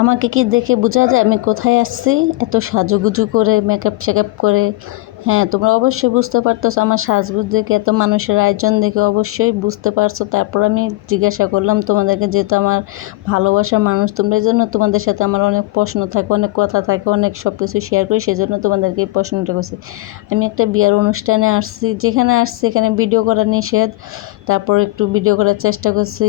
আমাকে কি দেখে বোঝা যায় আমি কোথায় আসছি? এত সাজুগুজু করে মেকআপ শেকআপ করে। হ্যাঁ তোমরা অবশ্যই বুঝতে পারতেছো, আমার সাজগুজ দেখে, এত মানুষের আয়োজন দেখে অবশ্যই বুঝতে পারছ। তারপর আমি জিজ্ঞাসা করলাম, তোমাদেরকে যেহেতু আমার ভালোবাসার মানুষ, তোমরা এই জন্য তোমাদের সাথে আমার অনেক প্রশ্ন থাকে, অনেক কথা থাকে, অনেক সব কিছু শেয়ার করি সেই জন্য তোমাদেরকে এই প্রশ্নটা করছি। আমি একটা বিয়ার অনুষ্ঠানে আসছি, যেখানে আসছি, এখানে ভিডিও করা নিষেধ। তারপর একটু ভিডিও করার চেষ্টা করছি।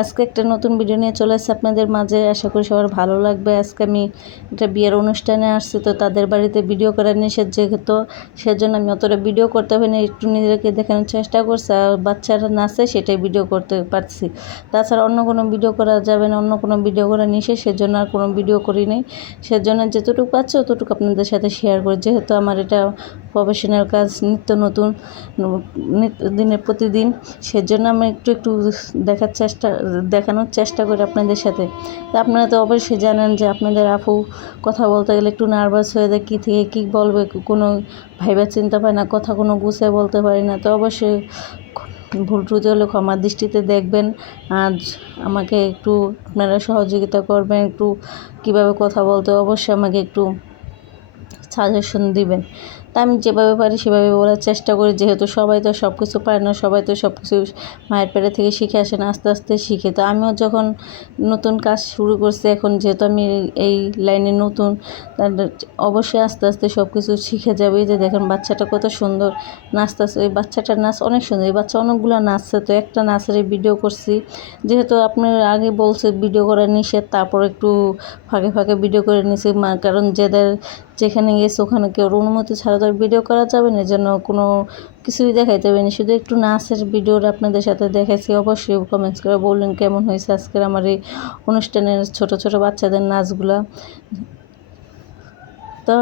আজকে একটা নতুন ভিডিও নিয়ে চলে আসছে আপনাদের মাঝে। আশা করি সবার ভালো লাগবে। আজকে আমি একটা বিয়ের অনুষ্ঠানে আসছি, তো তাদের বাড়িতে ভিডিও করার নিষেধ যেহেতু, সেজন্য আমি অতটা ভিডিও করতে পারিনি একটু নিজেকে দেখানোর চেষ্টা করছি আর বাচ্চারা নাচে সেটাই ভিডিও করতে পারছি। তাছাড়া অন্য কোনো ভিডিও করা যাবে না, অন্য কোনো ভিডিও করা নিষেধ, সেজন্য আর কোনো ভিডিও করি করিনি সেজন্য যেতটুকু পাচ্ছি অতটুকু আপনাদের সাথে শেয়ার করি। যেহেতু আমার এটা প্রফেশনাল কাজ, নিত্য নতুন দিনের প্রতিদিন, সেজন্য আমি একটু একটু দেখার চেষ্টা দেখানোর চেষ্টা করি আপনাদের সাথে। তো আপনারা তো অবশ্যই জানেন যে আপনাদের আপু কথা বলতে গেলে একটু নার্ভাস হয়ে যায়, কী থেকে কী বলবে কোনো ভাইবা চিন্তা পায় না, কথা কোনো গুছিয়ে বলতে পারি না। তো অবশ্যই ভুল ত্রুটি হলে ক্ষমার দৃষ্টিতে দেখবেন। আজ আমাকে একটু আপনারা সহযোগিতা করবেন, একটু কীভাবে কথা বলতে অবশ্যই আমাকে একটু সাজেশন দিবেন। তা আমি যেভাবে পারি সেভাবে বলার চেষ্টা করি। যেহেতু সবাই তো সব কিছু পারে না, সবাই তো সব কিছু মায়ের পেটে থেকে শিখে আসে না, আস্তে আস্তে শিখে। তো আমিও যখন নতুন কাজ শুরু করছি, এখন যেহেতু আমি এই লাইনে নতুন অবশ্যই আস্তে আস্তে সব কিছু শিখে যাবে। যে দেখেন বাচ্চাটা কত সুন্দর নাচতে নাচতেছে। ওই বাচ্চাটার নাচ অনেক সুন্দর। এই বাচ্চা অনেকগুলো নাচছে। তো একটা নাচের ভিডিও করছি। যেহেতু আপনার আগে বলছে ভিডিও করা নিষেধ, তারপর একটু ফাঁকে ফাঁকে ভিডিও করে নিছি। কারণ যাদের যেখানে গেছে, ওখানে কেউ অনুমতি ছাড়া তো আর ভিডিও করা যাবে না, যেন কোনো কিছুই দেখাইতে হবে না। শুধু একটু নাচের ভিডিওর আপনাদের সাথে দেখাইছি, অবশ্যই কমেন্টস করে বললেন কেমন হয়েছে আজকের আমার এই অনুষ্ঠানের ছোট ছোট বাচ্চাদের নাচগুলা। তো,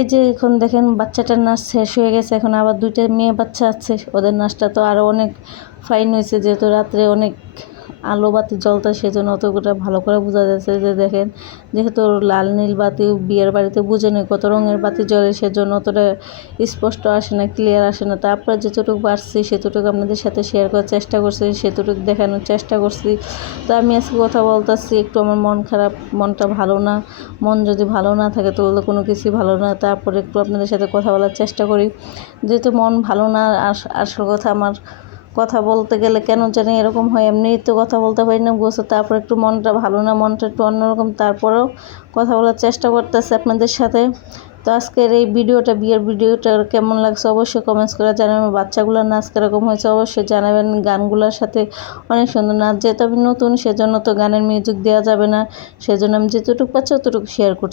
এই যে এখন দেখেন বাচ্চাটার নাচ শেষ হয়ে গেছে, এখন আবার দুইটা মেয়ে বাচ্চা আছে, ওদের নাচটা তো আরও অনেক ফাইন হয়েছে যেহেতু রাত্রে অনেক আলো বাতি জ্বলতে, সেজন্য অতটা ভালো করে বোঝা যাচ্ছে যে দেখেন, যেহেতু লাল নীল বাতি বিয়ের বাড়িতে বুঝে নেই কত রঙের বাতি জ্বলে, সেজন্য অতটা স্পষ্ট আসে না ক্লিয়ার আসে না। তারপরে যেতটুকু পারছি সেতটুকু আপনাদের সাথে শেয়ার করার চেষ্টা করছি সেতটুকু দেখানোর চেষ্টা করছি। তো আমি আজকে কথা বলতেছি, একটু আমার মন খারাপ, মনটা ভালো না, মন যদি ভালো না থাকে তো কোনো কিছুই ভালো না, তারপরে একটু আপনাদের সাথে কথা বলার চেষ্টা করি। যেহেতু মন ভালো না আসল কথা আমার কথা বলতে গেলে কেন জানি এরকম হয় এমনি তো কথা বলতে পারি না বসে তারপর একটু মনটা ভালো না, মনটা একটু অন্যরকম, তারপরেও কথা বলার চেষ্টা করতেছে আপনাদের সাথে। তো আজকের এই ভিডিওটা, বিয়ের ভিডিওটা কেমন লাগছে অবশ্যই কমেন্টস করে জানাবেন। বাচ্চাগুলোর নাচ কীরকম হয়েছে অবশ্যই জানাবেন। গানগুলোর সাথে অনেক সুন্দর নাচ, যেহেতু আমি নতুন, সেজন্য তো গানের মিউজিক দেওয়া যাবে না। সেজন্য আমি যেতটুকু পাচ্ছি, অতটুকু শেয়ার করছি।